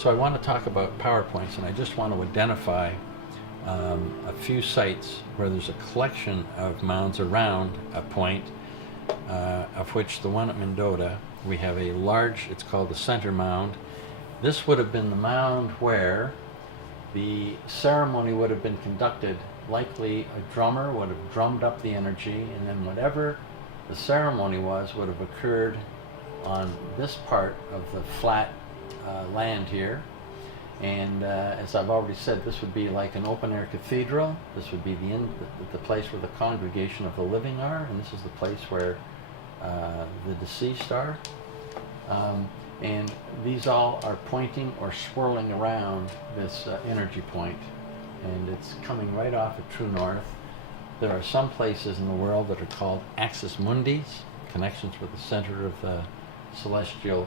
So I want to talk about PowerPoints, and I just want to identify a few sites where there's a collection of mounds around a point, of which the one at Mendota, we have a large, it's called the center mound. This would have been the mound where the ceremony would have been conducted. Likely a drummer would have drummed up the energy, and then whatever the ceremony was would have occurred on this part of the flat land here. And as I've already said, this would be like an open-air cathedral. This would be the place where the congregation of the living are, and this is the place where the deceased are. And these all are pointing or swirling around this energy point, and it's coming right off at true north. There are some places in the world that are called axis mundis, connections with the center of the celestial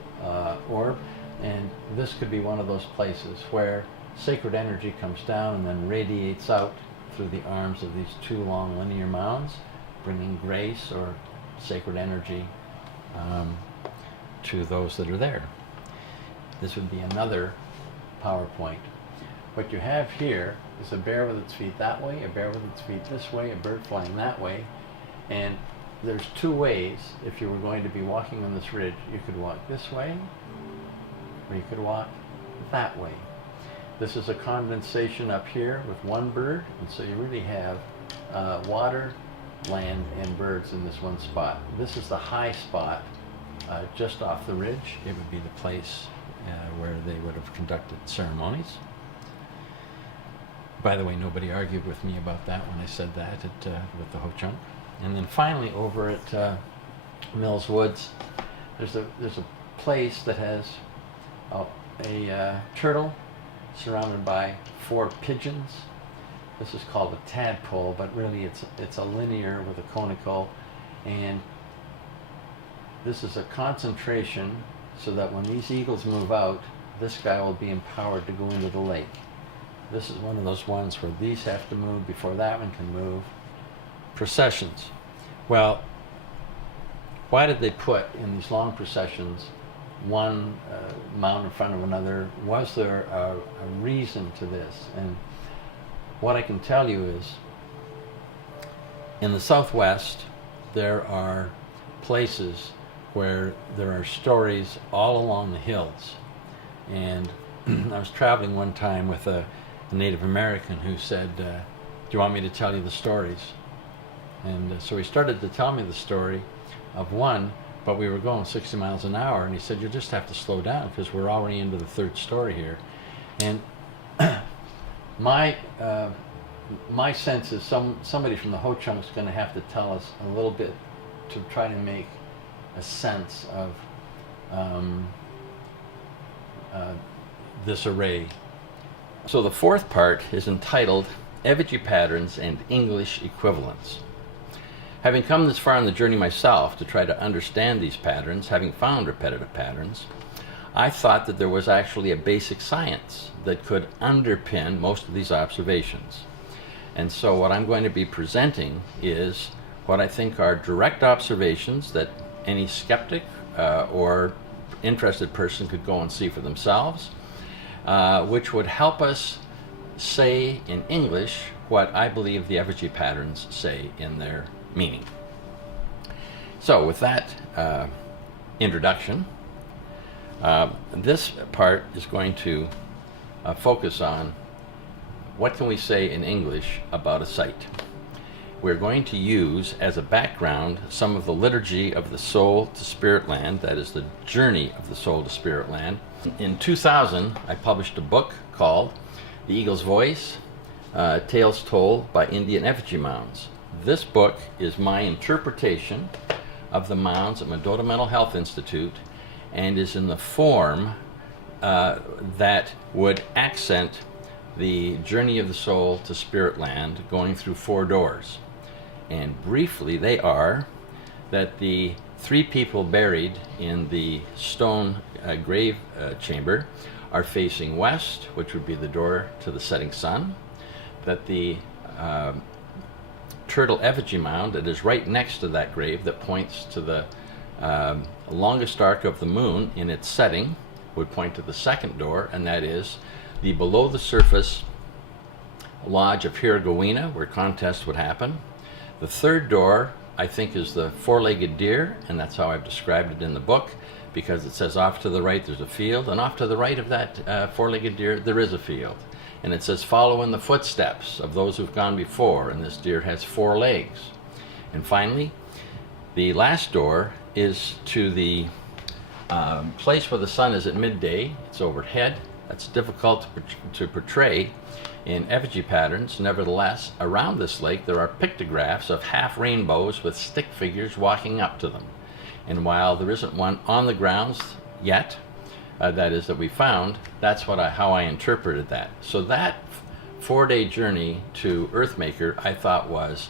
orb, and this could be one of those places where sacred energy comes down and then radiates out through the arms of these two long linear mounds, bringing grace or sacred energy to those that are there. This would be another PowerPoint. What you have here is a bear with its feet that way, a bear with its feet this way, a bird flying that way, and there's two ways. If you were going to be walking on this ridge, you could walk this way, or you could walk that way. This is a condensation up here with one bird, and so you really have water, land, and birds in this one spot. This is the high spot just off the ridge. It would be the place where they would have conducted ceremonies. By the way, nobody argued with me about that when I said that with the Ho-Chunk. And then finally, over at Mills Woods, there's a place that has a turtle surrounded by 4 pigeons. This is called a tadpole, but really it's a linear with a conical, and this is a concentration so that when these eagles move out, this guy will be empowered to go into the lake. This is one of those ones where these have to move before that one can move. Processions. Well, why did they put in these long processions one mound in front of another? Was there a reason to this? And what I can tell you is, in the Southwest, there are places where there are stories all along the hills. And I was traveling one time with a Native American who said, do you want me to tell you the stories? And so he started to tell me the story of one, but we were going 60 miles an hour, and he said, you just have to slow down because we're already into the 3rd story here. And my sense is somebody from the Ho-Chunk is going to have to tell us a little bit to try to make a sense of this array. So the 4th part is entitled Effigy Patterns and English Equivalents. Having come this far on the journey myself to try to understand these patterns, having found repetitive patterns, I thought that there was actually a basic science that could underpin most of these observations. And so what I'm going to be presenting is what I think are direct observations that any skeptic or interested person could go and see for themselves, which would help us say in English what I believe the effigy patterns say in their meaning. So with that introduction, this part is going to focus on what can we say in English about a site. We're going to use as a background some of the liturgy of the soul to spirit land, that is the journey of the soul to spirit land. In 2000, I published a book called The Eagle's Voice, Tales Told by Indian Effigy Mounds. This book is my interpretation of the mounds at Mendota Mental Health Institute and is in the form that would accent the journey of the soul to spirit land going through 4 doors. And briefly, they are that the 3 people buried in the stone grave chamber are facing west, which would be the door to the setting sun, that the turtle effigy mound that is right next to that grave that points to the longest arc of the moon in its setting would point to the second door, and that is the below the surface lodge of Hiragowina, where contests would happen. The third door, I think, is the four-legged deer, and that's how I've described it in the book, because it says off to the right there's a field, and off to the right of that four-legged deer there is a field. And it says follow in the footsteps of those who've gone before, and this deer has 4 legs. And finally, the last door is to the place where the sun is at midday. It's overhead. That's difficult to portray in effigy patterns. Nevertheless, around this lake there are pictographs of half rainbows with stick figures walking up to them. And while there isn't one on the grounds yet, that is that we found, that's how I interpreted that. So that 4-day journey to Earthmaker, I thought, was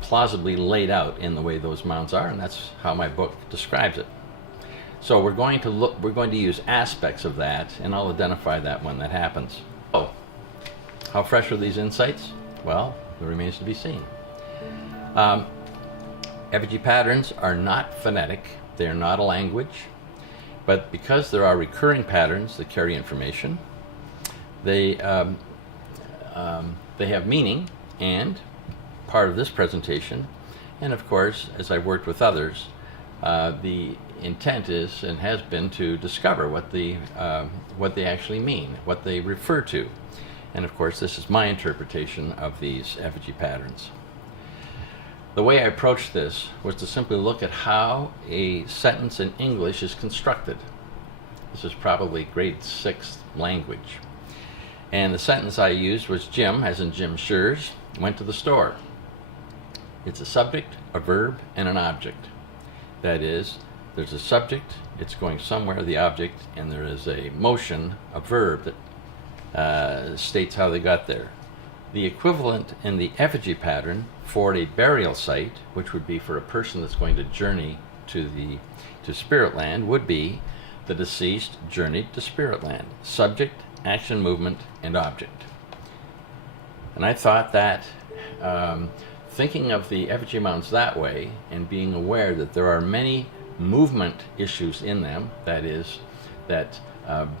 plausibly laid out in the way those mounds are, and that's how my book describes it. So we're going to use aspects of that, and I'll identify that when that happens. So, how fresh are these insights? Well, it remains to be seen. Effigy patterns are not phonetic. They are not a language. But because there are recurring patterns that carry information, they have meaning, and part of this presentation, and of course, as I've worked with others, the intent is and has been to discover what they actually mean, what they refer to. And of course, this is my interpretation of these effigy patterns. The way I approached this was to simply look at how a sentence in English is constructed. This is probably grade 6 language. And the sentence I used was Jim, as in Jim Scherz, went to the store. It's a subject, a verb, and an object. That is, there's a subject, it's going somewhere, the object, and there is a motion, a verb that states how they got there. The equivalent in the effigy pattern for a burial site, which would be for a person that's going to journey to spirit land, would be the deceased journeyed to spirit land. Subject, action, movement, and object. And I thought that thinking of the effigy mounds that way, and being aware that there are many movement issues in them, that is, that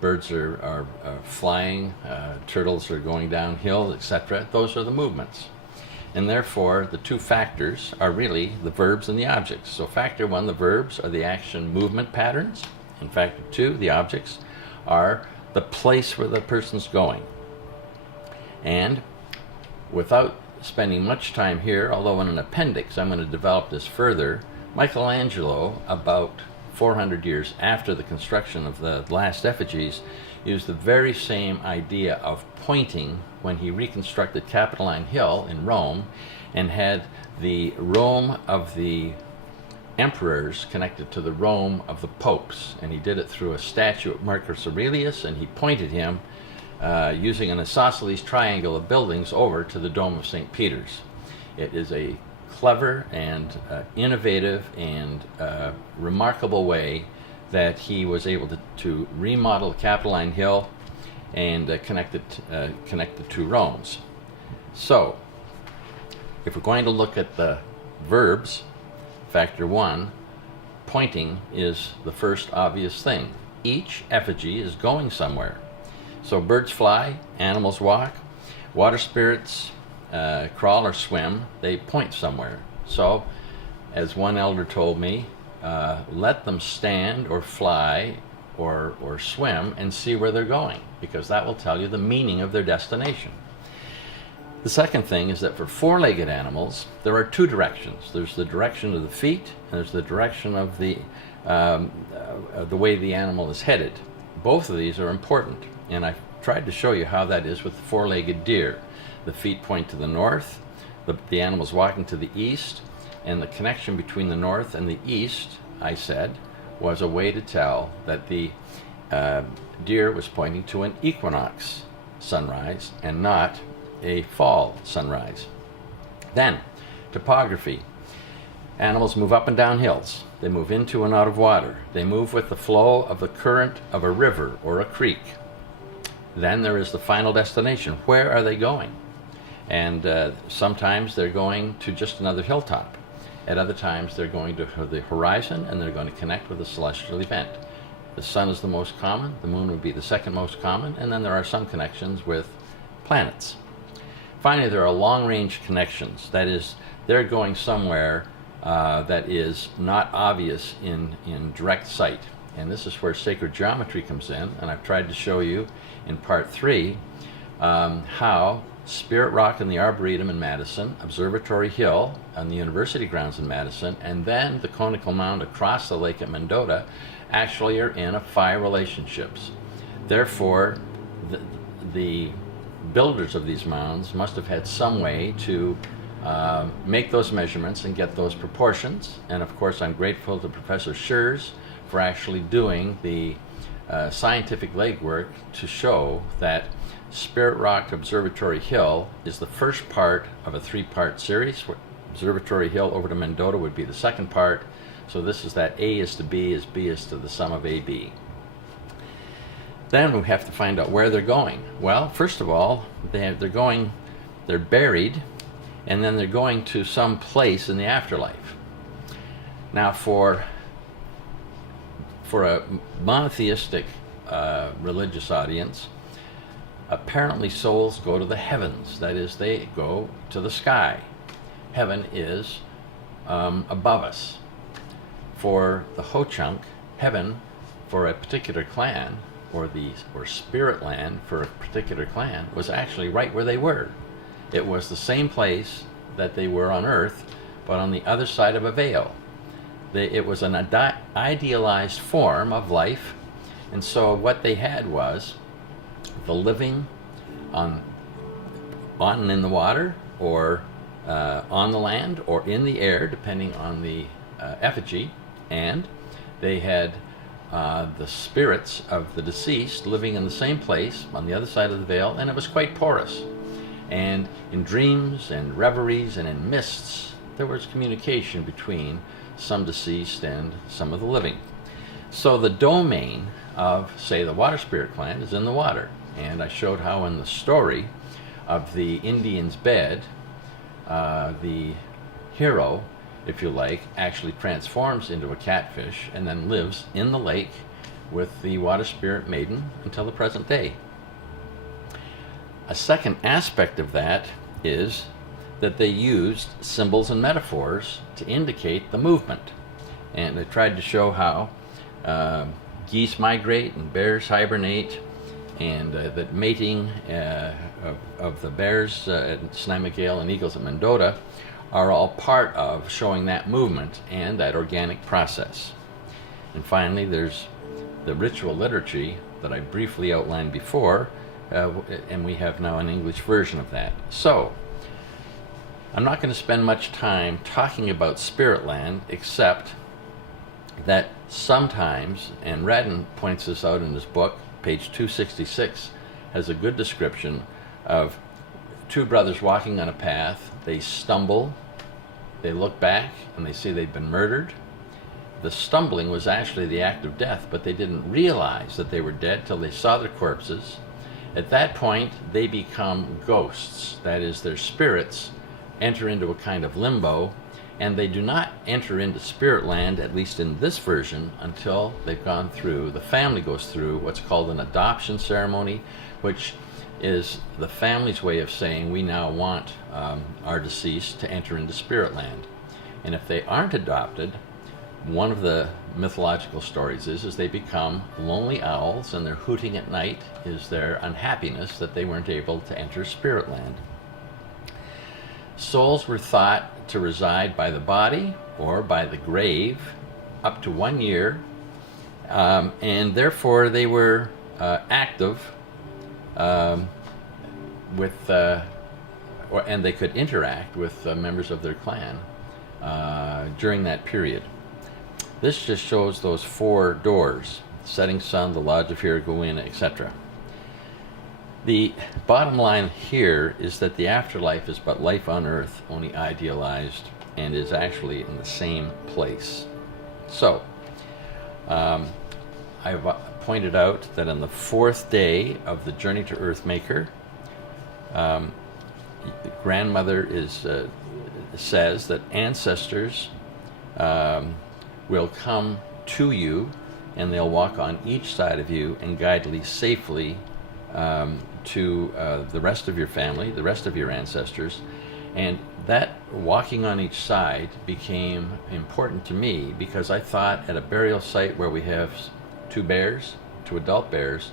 birds are flying, turtles are going downhill, etc. Those are the movements. And therefore, the 2 factors are really the verbs and the objects. So factor 1, the verbs, are the action movement patterns. And factor 2, the objects, are the place where the person's going. And without spending much time here, although in an appendix I'm going to develop this further, Michelangelo, about 400 years after the construction of the last effigies, used the very same idea of pointing when he reconstructed Capitoline Hill in Rome, and had the Rome of the emperors connected to the Rome of the popes. And he did it through a statue of Marcus Aurelius, and he pointed him using an isosceles triangle of buildings over to the Dome of St. Peter's. It is a clever and innovative and remarkable way that he was able to remodel Capitoline Hill and connect the 2 Romes. So, if we're going to look at the verbs, factor 1, pointing is the first obvious thing. Each effigy is going somewhere. So birds fly, animals walk, water spirits crawl or swim, they point somewhere. So, as one elder told me, let them stand or fly or swim and see where they're going, because that will tell you the meaning of their destination. The second thing is that for 4-legged animals, there are 2 directions. There's the direction of the feet, and there's the direction of the way the animal is headed. Both of these are important, and I've tried to show you how that is with the 4-legged deer. The feet point to the north, the animal's walking to the east, and the connection between the north and the east, I said, was a way to tell that the deer was pointing to an equinox sunrise and not a fall sunrise. Then, topography. Animals move up and down hills. They move into and out of water. They move with the flow of the current of a river or a creek. Then there is the final destination. Where are they going? And sometimes they're going to just another hilltop. At other times they're going to the horizon, and they're going to connect with a celestial event. The sun is the most common, the moon would be the second most common, and then there are some connections with planets. Finally, there are long-range connections. That is, they're going somewhere that is not obvious in direct sight. And this is where sacred geometry comes in, and I've tried to show you in part 3 how Spirit Rock in the Arboretum in Madison, Observatory Hill on the University grounds in Madison, and then the Conical Mound across the lake at Mendota actually are in a phi relationships. Therefore, the builders of these mounds must have had some way to make those measurements and get those proportions. And of course, I'm grateful to Professor Scherz for actually doing the scientific legwork to show that Spirit Rock Observatory Hill is the first part of a 3-part series. Observatory Hill over to Mendota would be the second part. So this is that A is to B is B is to the sum of AB. Then we have to find out where they're going. Well, first of all, they're buried, and then they're going to some place in the afterlife. Now, for a monotheistic religious audience, apparently souls go to the heavens. That is, they go to the sky. Heaven is above us. For the Ho-Chunk, heaven for a particular clan, or spirit land for a particular clan, was actually right where they were. It was the same place that they were on Earth, but on the other side of a veil. It was an idealized form of life, and so what they had was the living on and in the water, or on the land, or in the air, depending on the effigy, and they had the spirits of the deceased living in the same place on the other side of the veil, and it was quite porous. And in dreams and reveries and in mists, there was communication between some deceased and some of the living. So the domain of, say, the water spirit clan is in the water. And I showed how in the story of the Indian's bed, the hero, if you like, actually transforms into a catfish and then lives in the lake with the water spirit maiden until the present day. A second aspect of that is that they used symbols and metaphors to indicate the movement. And I tried to show how geese migrate and bears hibernate, and that mating of the bears at Snimegale and eagles at Mendota are all part of showing that movement and that organic process. And finally, there's the ritual liturgy that I briefly outlined before, and we have now an English version of that. So, I'm not going to spend much time talking about Spirit Land, except that sometimes, and Radin points this out in his book, page 266, has a good description of 2 brothers walking on a path. They stumble, they look back, and they see they've been murdered. The stumbling was actually the act of death, but they didn't realize that they were dead till they saw their corpses. At that point, they become ghosts. That is, their spirits enter into a kind of limbo, and they do not enter into spirit land, at least in this version, until they've gone through, the family goes through what's called an adoption ceremony, which is the family's way of saying, we now want our deceased to enter into spirit land. And if they aren't adopted, one of the mythological stories is they become lonely owls, and their hooting at night is their unhappiness that they weren't able to enter spirit land. Souls were thought to reside by the body or by the grave up to 1 year, and therefore they were active with, and they could interact with members of their clan during that period. This just shows those 4 doors: setting sun, the Lodge of Hiragowina, etc. The bottom line here is that the afterlife is but life on earth, only idealized, and is actually in the same place. So, I've pointed out that on the 4th day of the journey to Earthmaker, the grandmother says that ancestors will come to you and they'll walk on each side of you and guide you safely to the rest of your family, the rest of your ancestors. And that walking on each side became important to me because I thought at a burial site where we have two adult bears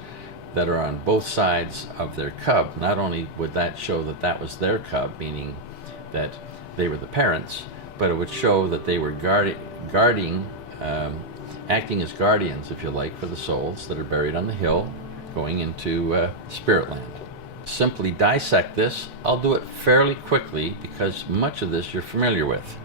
that are on both sides of their cub, not only would that show that that was their cub, meaning that they were the parents, but it would show that they were acting as guardians, if you like, for the souls that are buried on the hill going into spirit land. Simply dissect this. I'll do it fairly quickly because much of this you're familiar with.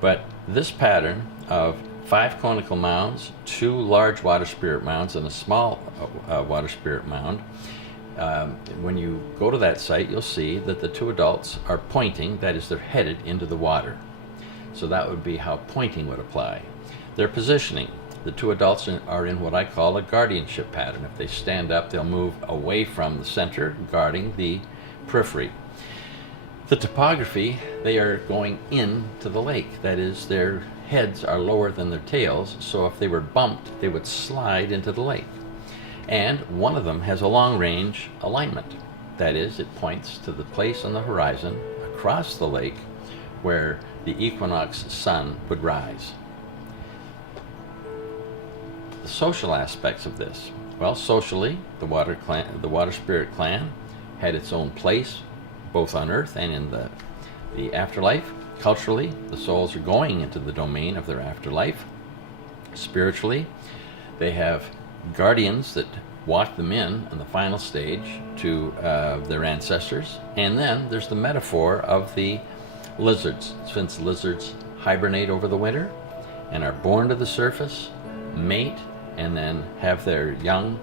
But this pattern of 5 conical mounds, 2 large water spirit mounds, and a small water spirit mound, when you go to that site, you'll see that the 2 adults are pointing, that is, they're headed into the water. So that would be how pointing would apply. Their positioning. The 2 adults are in what I call a guardianship pattern. If they stand up, they'll move away from the center, guarding the periphery. The topography, they are going into the lake. That is, their heads are lower than their tails, so if they were bumped, they would slide into the lake. And one of them has a long-range alignment. That is, it points to the place on the horizon across the lake where the equinox sun would rise. The social aspects of this. Well, socially, the water spirit clan had its own place, both on Earth and in the afterlife. Culturally, the souls are going into the domain of their afterlife. Spiritually, they have guardians that walk them in on the final stage to their ancestors. And then there's the metaphor of the lizards. Since lizards hibernate over the winter and are born to the surface, mate, and then have their young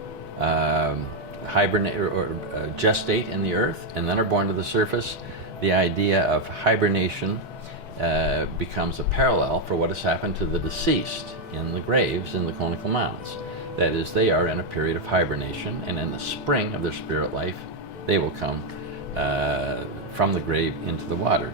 hibernate or gestate in the earth, and then are born to the surface, the idea of hibernation becomes a parallel for what has happened to the deceased in the graves in the conical mounds. That is, they are in a period of hibernation, and in the spring of their spirit life, they will come from the grave into the water.